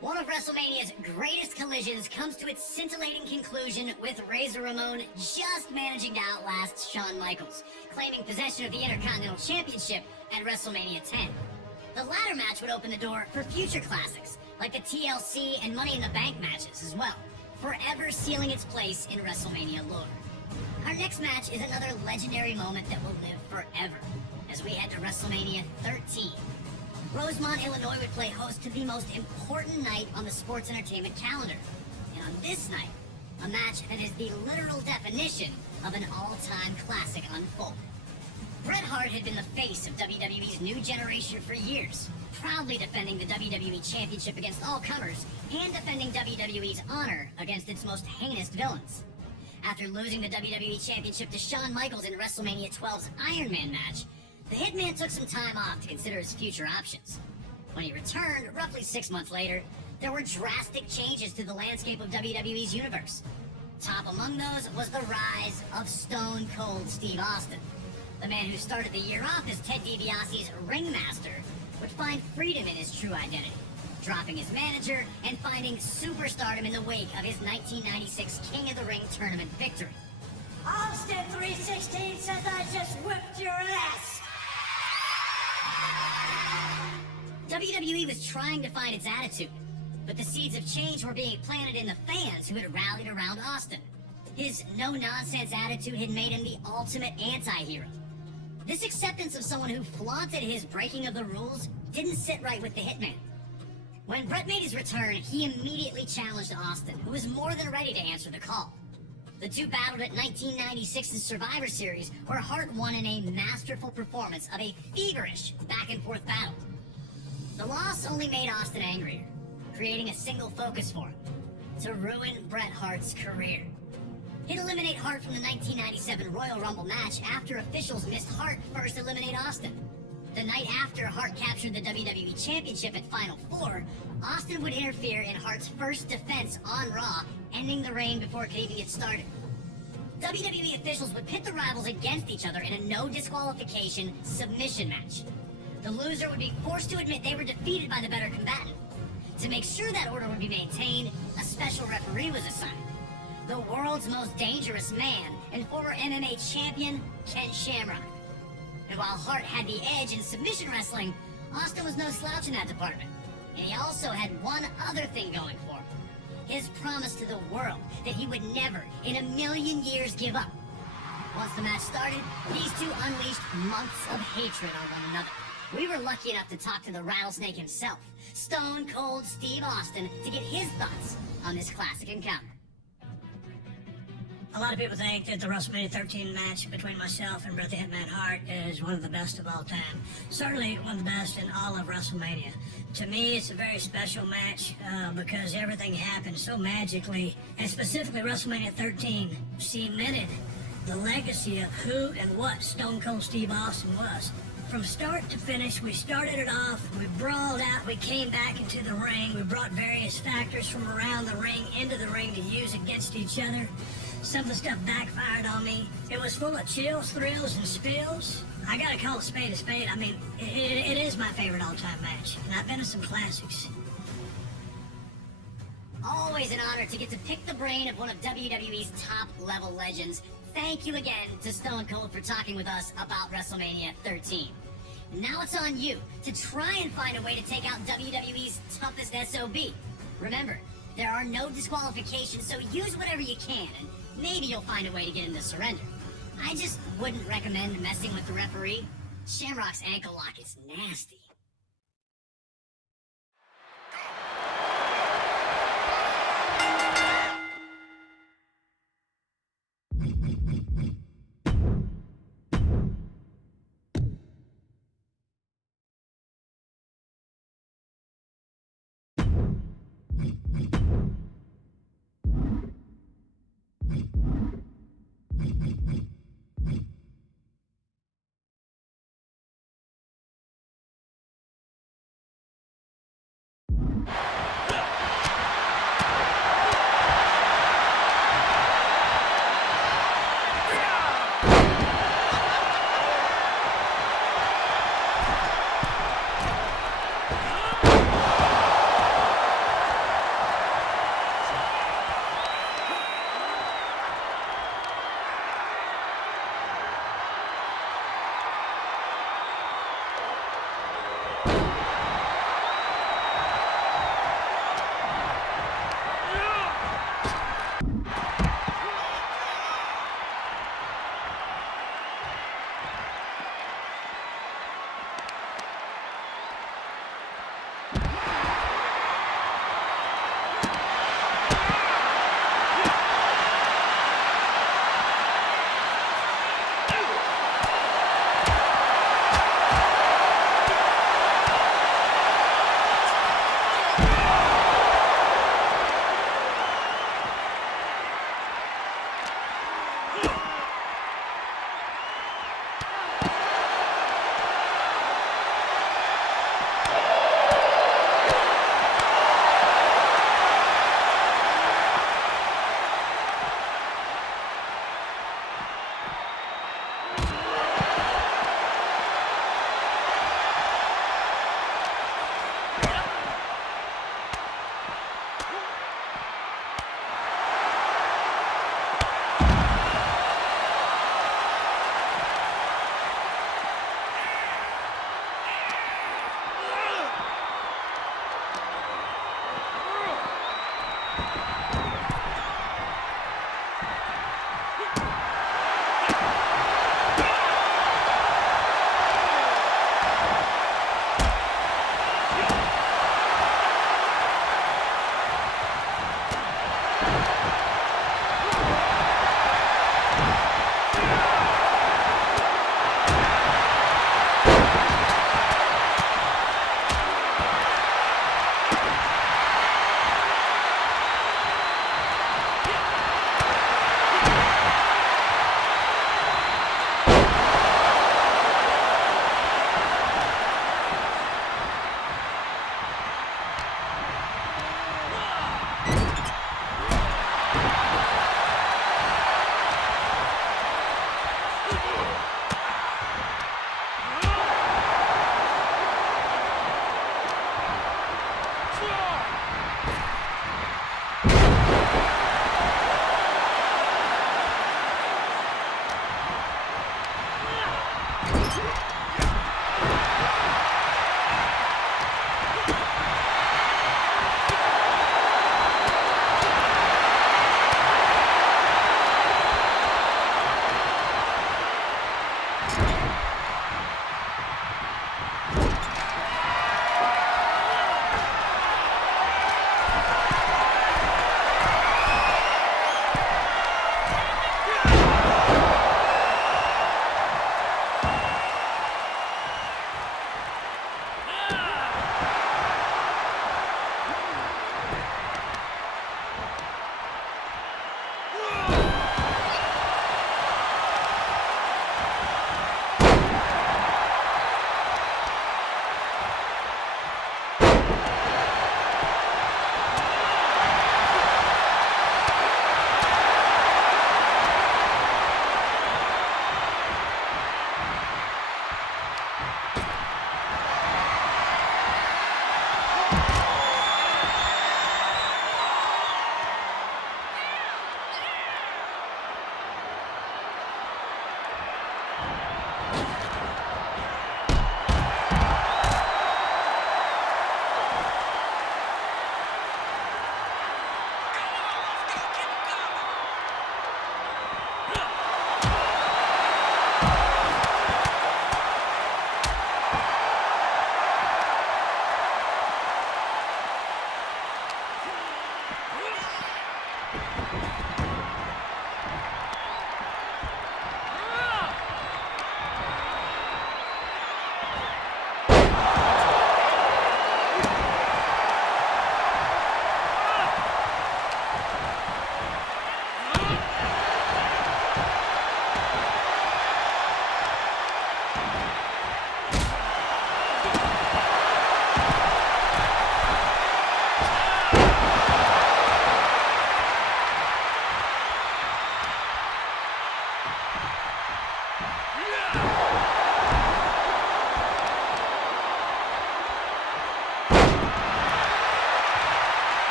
One of WrestleMania's greatest collisions comes to its scintillating conclusion with Razor Ramon just managing to outlast Shawn Michaels, claiming possession of the Intercontinental Championship at WrestleMania 10. The latter match would open the door for future classics, like the TLC and Money in the Bank matches as well, forever sealing its place in WrestleMania lore. Our next match is another legendary moment that will live forever, as we head to WrestleMania 13. Rosemont, Illinois would play host to the most important night on the sports entertainment calendar. And on this night, a match that is the literal definition of an all-time classic unfolded. Bret Hart had been the face of WWE's new generation for years, proudly defending the WWE Championship against all comers and defending WWE's honor against its most heinous villains. After losing the WWE Championship to Shawn Michaels in WrestleMania 12's Iron Man match, the Hitman took some time off to consider his future options. When he returned, roughly 6 months later, there were drastic changes to the landscape of WWE's universe. Top among those was the rise of Stone Cold Steve Austin. The man who started the year off as Ted DiBiase's ringmaster would find freedom in his true identity, dropping his manager and finding superstardom in the wake of his 1996 King of the Ring tournament victory. Austin 316 says I just whipped your ass! WWE was trying to find its attitude, but the seeds of change were being planted in the fans who had rallied around Austin. His no-nonsense attitude had made him the ultimate anti-hero. This acceptance of someone who flaunted his breaking of the rules didn't sit right with the Hitman. When Bret made his return, he immediately challenged Austin, who was more than ready to answer the call. The two battled at 1996's Survivor Series, where Hart won in a masterful performance of a feverish back-and-forth battle. The loss only made Austin angrier, creating a single focus for him: to ruin Bret Hart's career. He'd eliminate Hart from the 1997 Royal Rumble match after officials missed Hart first eliminate Austin. The night after Hart captured the WWE Championship at Final Four, Austin would interfere in Hart's first defense on Raw, ending the reign before it could even get started. WWE officials would pit the rivals against each other in a no disqualification submission match. The loser would be forced to admit they were defeated by the better combatant. To make sure that order would be maintained, a special referee was assigned: the world's most dangerous man and former MMA champion, Ken Shamrock. And while Hart had the edge in submission wrestling, Austin was no slouch in that department. And he also had one other thing going for him: his promise to the world that he would never in a million years give up. Once the match started, these two unleashed months of hatred on one another. We were lucky enough to talk to the rattlesnake himself, Stone Cold Steve Austin, to get his thoughts on this classic encounter. A lot of people think that the WrestleMania 13 match between myself and Bret the Hitman Hart is one of the best of all time. Certainly one of the best in all of WrestleMania. To me, it's a very special match because everything happened so magically, and specifically WrestleMania 13 cemented the legacy of who and what Stone Cold Steve Austin was. From start to finish, we started it off, we brawled out, we came back into the ring, we brought various factors from around the ring into the ring to use against each other. Some of the stuff backfired on me. It was full of chills, thrills, and spills. I gotta call a spade a spade. I mean, it is my favorite all-time match, and I've been to some classics. Always an honor to get to pick the brain of one of WWE's top-level legends. Thank you again to Stone Cold for talking with us about WrestleMania 13. Now it's on you to try and find a way to take out WWE's toughest SOB. Remember, there are no disqualifications, so use whatever you can, and maybe you'll find a way to get him to surrender. I just wouldn't recommend messing with the referee. Shamrock's ankle lock is nasty.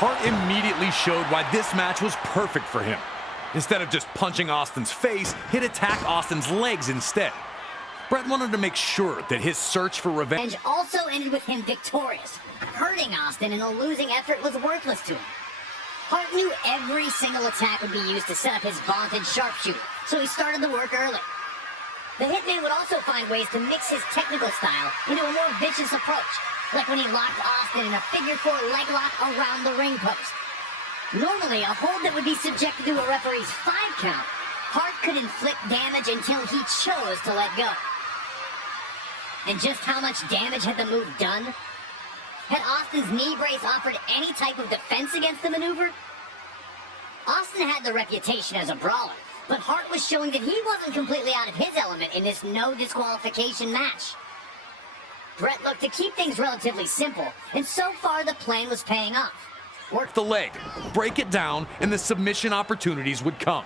Hart immediately showed why this match was perfect for him. Instead of just punching Austin's face, he'd attack Austin's legs instead. Bret wanted to make sure that his search for revenge also ended with him victorious. Hurting Austin in a losing effort was worthless to him. Hart knew every single attack would be used to set up his vaunted sharpshooter, so he started the work early. The Hitman would also find ways to mix his technical style into a more vicious approach, like when he locked Austin in a figure-4 leg lock around the ring post. Normally, a hold that would be subjected to a referee's 5 count, Hart could inflict damage until he chose to let go. And just how much damage had the move done? Had Austin's knee brace offered any type of defense against the maneuver? Austin had the reputation as a brawler, but Hart was showing that he wasn't completely out of his element in this no disqualification match. Bret looked to keep things relatively simple, and so far the plan was paying off. work the leg, break it down, and the submission opportunities would come.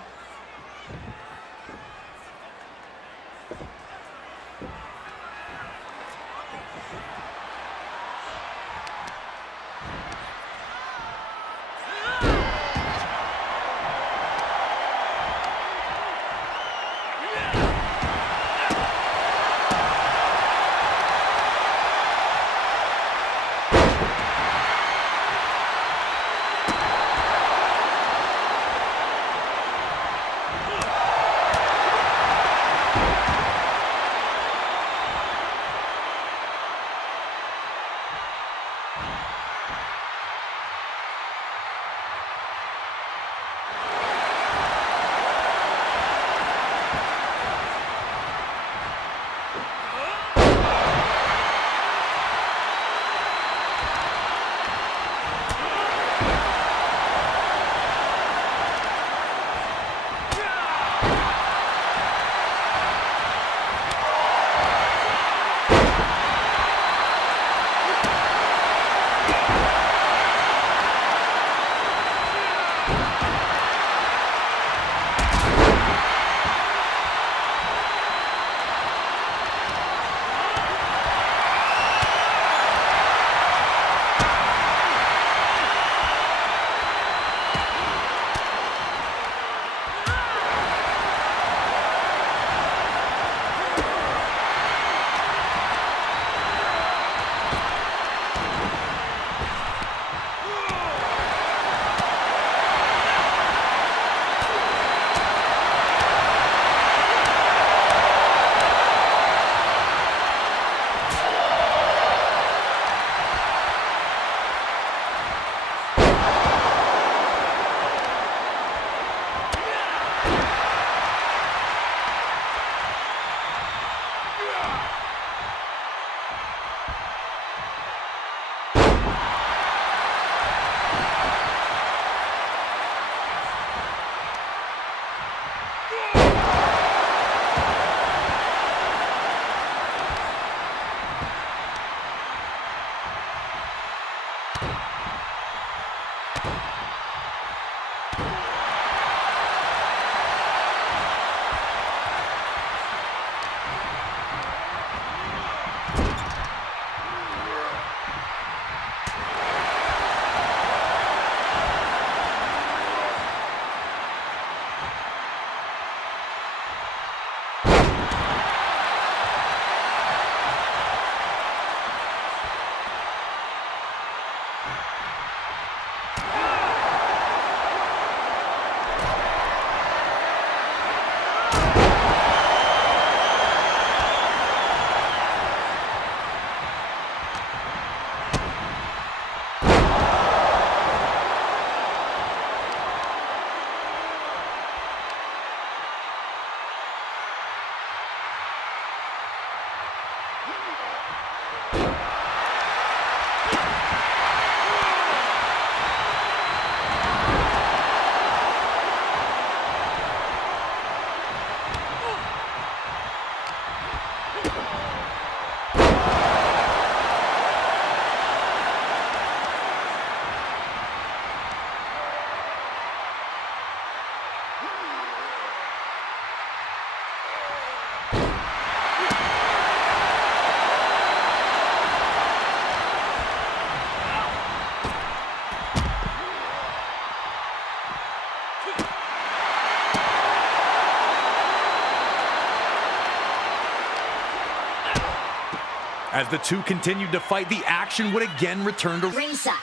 As the two continued to fight, the action would again return to ringside.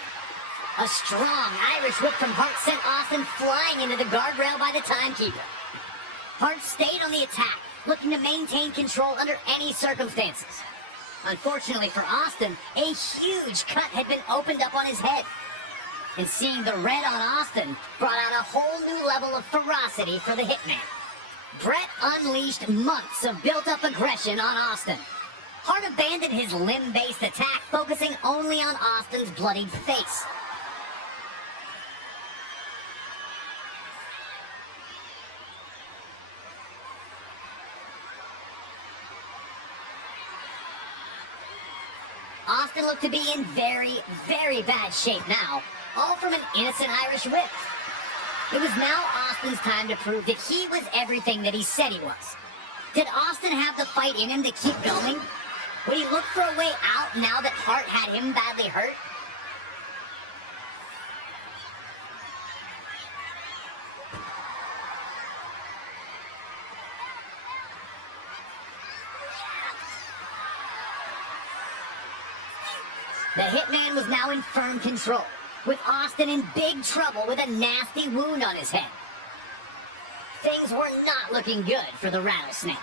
A strong Irish whip from Hart sent Austin flying into the guardrail by the timekeeper. Hart stayed on the attack, looking to maintain control under any circumstances. Unfortunately for Austin, a huge cut had been opened up on his head. And seeing the red on Austin brought out a whole new level of ferocity for the Hitman. Bret unleashed months of built-up aggression on Austin. Hart abandoned his limb-based attack, focusing only on Austin's bloodied face. Austin looked to be in very, very bad shape now, all from an innocent Irish whip. It was now Austin's time to prove that he was everything that he said he was. Did Austin have the fight in him to keep going? Would he look for a way out now that Hart had him badly hurt? The Hitman was now in firm control, with Austin in big trouble with a nasty wound on his head. Things were not looking good for the Rattlesnake.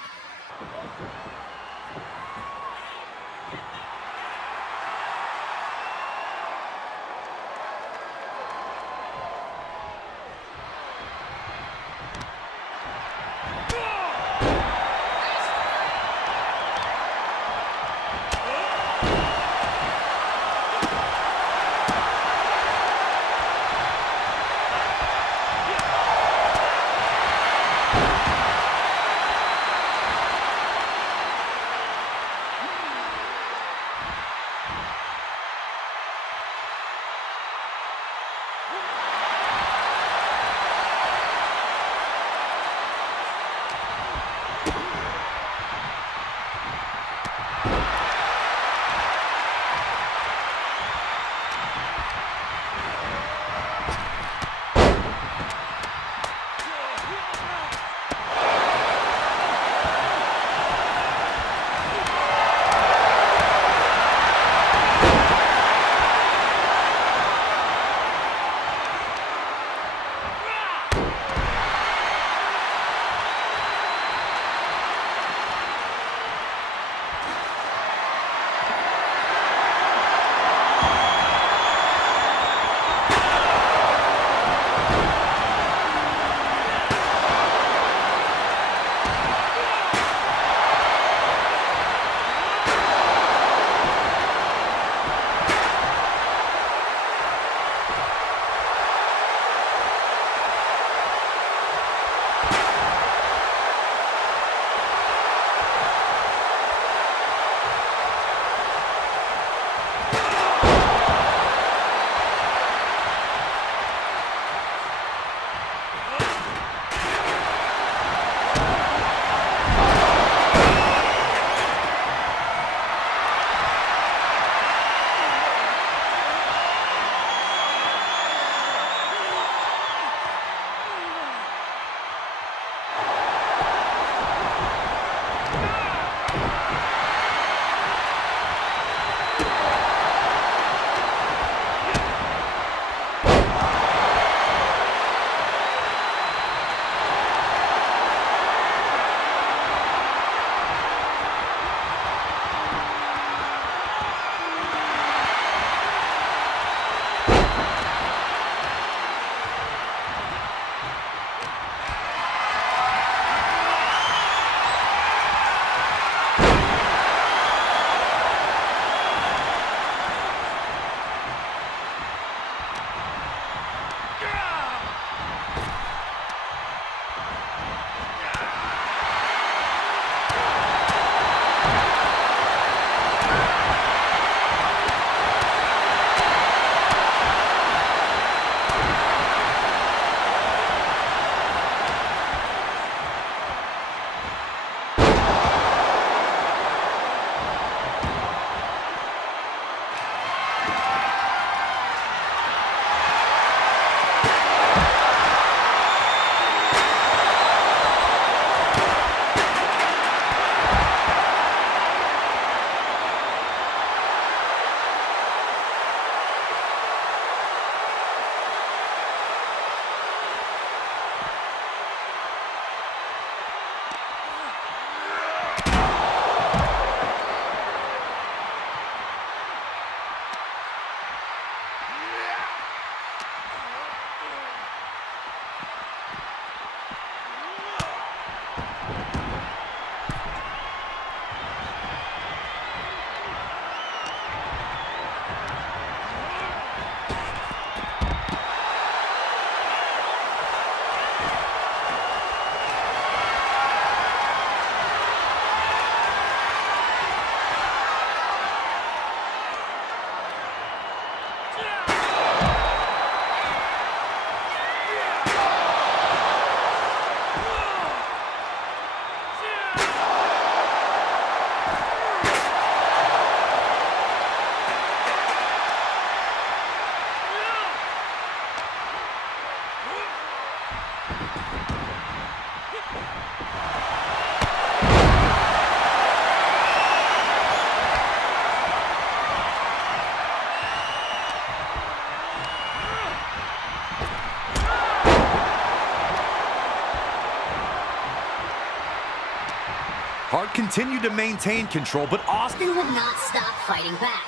continued to maintain control, but Austin would not stop fighting back.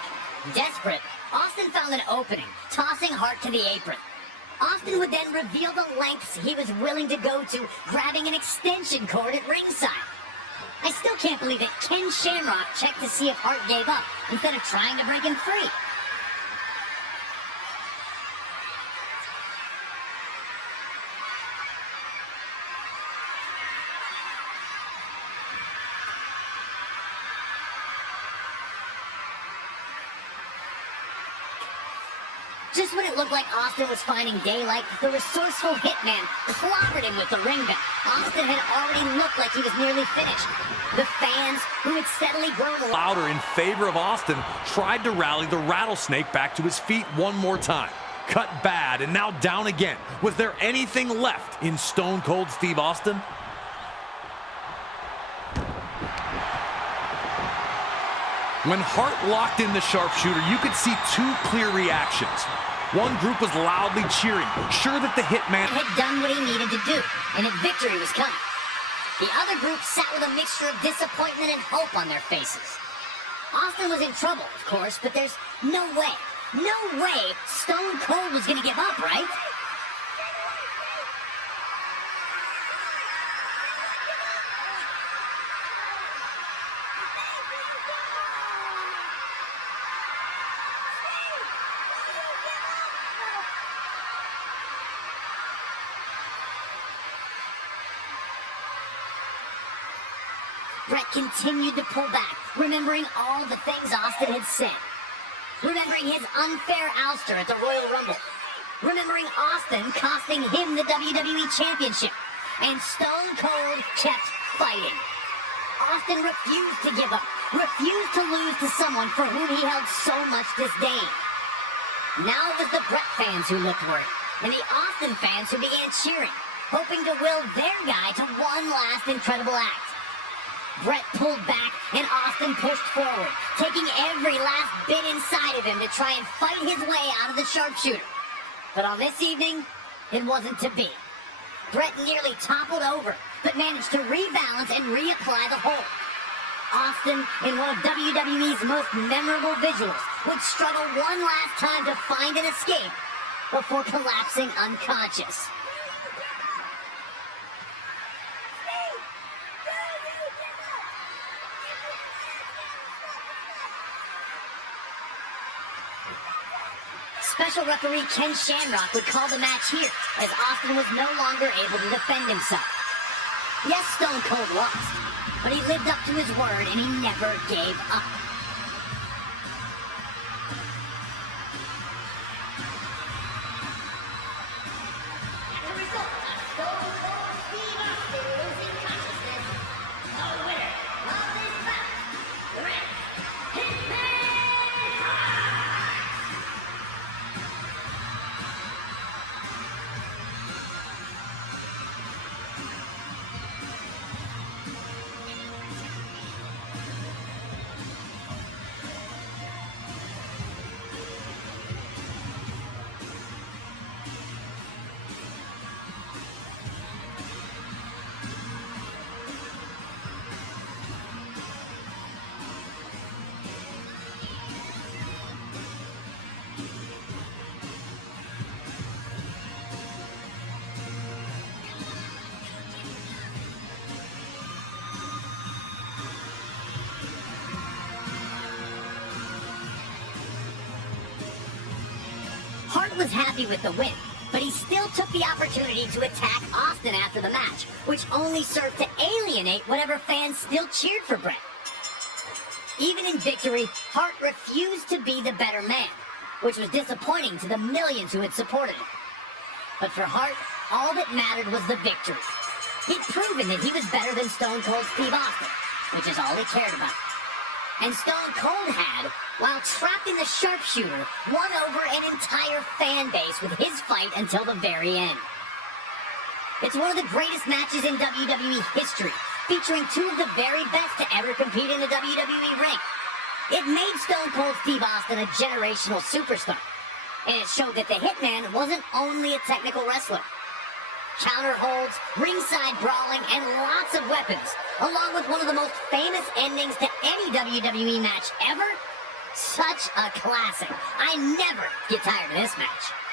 Desperate, Austin found an opening, tossing Hart to the apron. Austin would then reveal the lengths he was willing to go to, grabbing an extension cord at ringside. I still can't believe that Ken Shamrock checked to see if Hart gave up instead of trying to break him free. Just when it looked like Austin was finding daylight, the resourceful hitman clobbered him with the ring bell. Austin had already looked like he was nearly finished. The fans, who had steadily grown louder in favor of Austin, tried to rally the rattlesnake back to his feet one more time. Cut bad and now down again. Was there anything left in Stone Cold Steve Austin? When Hart locked in the sharpshooter, you could see two clear reactions. One group was loudly cheering, sure that the hitman had done what he needed to do, and that victory was coming. The other group sat with a mixture of disappointment and hope on their faces. Austin was in trouble, of course, but there's no way Stone Cold was going to give up, right? Bret continued to pull back, remembering all the things Austin had said. Remembering his unfair ouster at the Royal Rumble. Remembering Austin costing him the WWE Championship. And Stone Cold kept fighting. Austin refused to give up, refused to lose to someone for whom he held so much disdain. Now it was the Bret fans who looked worried, and the Austin fans who began cheering, hoping to will their guy to one last incredible act. Bret pulled back, and Austin pushed forward, taking every last bit inside of him to try and fight his way out of the sharpshooter. But on this evening, it wasn't to be. Bret nearly toppled over, but managed to rebalance and reapply the hold. Austin, in one of WWE's most memorable visuals, would struggle one last time to find an escape before collapsing unconscious. Special referee Ken Shamrock would call the match here, as Austin was no longer able to defend himself. Yes, Stone Cold lost, but he lived up to his word and he never gave up. As a result of Stone Cold Steve Austin losing consciousness, the winner of this bout, Bret Hitman Hart! Hart was happy with the win, but he still took the opportunity to attack Austin after the match, which only served to alienate whatever fans still cheered for Bret. Even in victory, Hart refused to be the better man, which was disappointing to the millions who had supported him. But for Hart, all that mattered was the victory. He'd proven that he was better than Stone Cold Steve Austin, which is all he cared about. And Stone Cold had, while trapped in the sharpshooter, won over an entire fan base with his fight until the very end. It's one of the greatest matches in WWE history, featuring two of the very best to ever compete in the WWE ring. It made Stone Cold Steve Austin a generational superstar, and it showed that the Hitman wasn't only a technical wrestler. Counter holds, ringside brawling, and lots of weapons along with one of the most famous endings to any WWE match ever. Such a classic. I never get tired of this match.